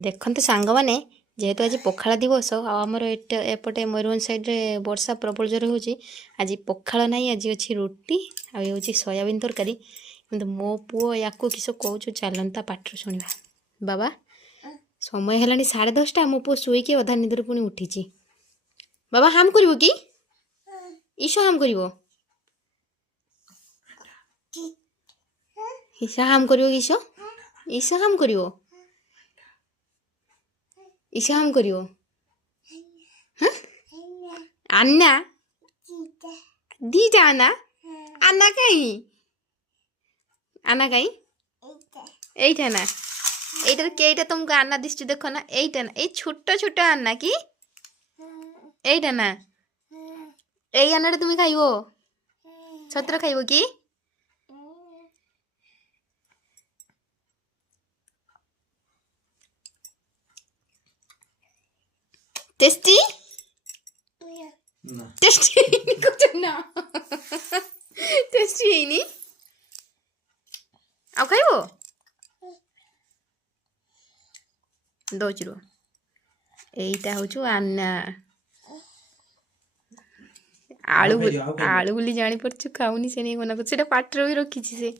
ଦେଖନ୍ତୁ ସାଙ୍ଗମାନେ, ଯେହେତୁ ଆଜି ପଖାଳ ଦିବସ ଆଉ ଆମର ଏପଟେ ମୟୂରଭଞ୍ଜ ସାଇଡ଼ରେ ବର୍ଷା ପ୍ରବଳ ଜୋରେ ହେଉଛି। ଆଜି ପଖାଳ ନାହିଁ, ଆଜି ଅଛି ରୁଟି ଆଉ ଇଏ ହେଉଛି ସୋୟାବିନ୍ ତରକାରୀ। କିନ୍ତୁ ମୋ ପୁଅ ୟାକୁ କିସ କହୁଛୁ, ଚାଲନି ତା ପାଟିରୁ ଶୁଣିବା। ବାବା, ସମୟ ହେଲାଣି 10:30। ମୋ ପୁଅ ଶୋଇକି ଅଧା ନିଦରୁ ପୁଣି ଉଠିଛି। ବାବା ହାମ୍ କରିବ କି? ଈଶା ହାମ୍ କରିବ? ঈଶା ହାମ୍ କରିବ କି? ঈଶା ହାମ୍ କରିବ? ঈଶା ହାମ୍ କରିବ? ଆନ୍ନା ଦିଟା ଆନା। ଆନା କାଇଁ? ଆନା କାଇଁ? এইটা না, এইটার কেইটা তোমাকে আন্না দিচ্ছি দেখো না। এইটা না, এই ছোট্ট ছোট আন্না কি? এইটা না, এই আন্নাটা তুমি খাইব? সত্যি খাইব কি? টেস্টি? টেস্টি ହେଇନି କହୁଛ ନା? ଟେଷ୍ଟି ହେଇନି? ଆଉ ଖାଇବ? ଦଉଛି ରୁହ। এইটা ହଉଛୁ ଆନ୍ନା। ଆଳୁ ବୋଲି ଜାଣିପାରୁଛୁ, ଖାଉନି ସେ ନେଇ ମନା କରୁଛି। ସେଟା ପାଟିରେ ବି ରଖିଛି ସେ।